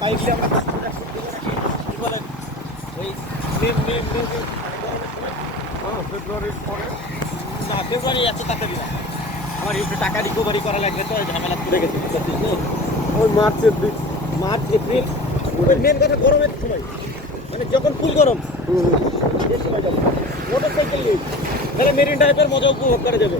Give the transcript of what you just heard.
পাইলে আমরা কি বলেন ওই ফেব্রুয়ারির পরে না, ফেব্রুয়ারি এত তাড়াতাড়ি না। আমার একটু টাকা রিকভারি করা লাগবে, তো ঝামেলা পড়ে গেছে। ওই মার্চের দিক, মার্চ এপ্রিল মেন কথা গরমের সময়, মানে যখন ফুল গরম এই সময় যাবো। মোটর সাইকেল নেই, তাহলে মেরিন ড্রাইভের মজা উপভোগ করা যাবে।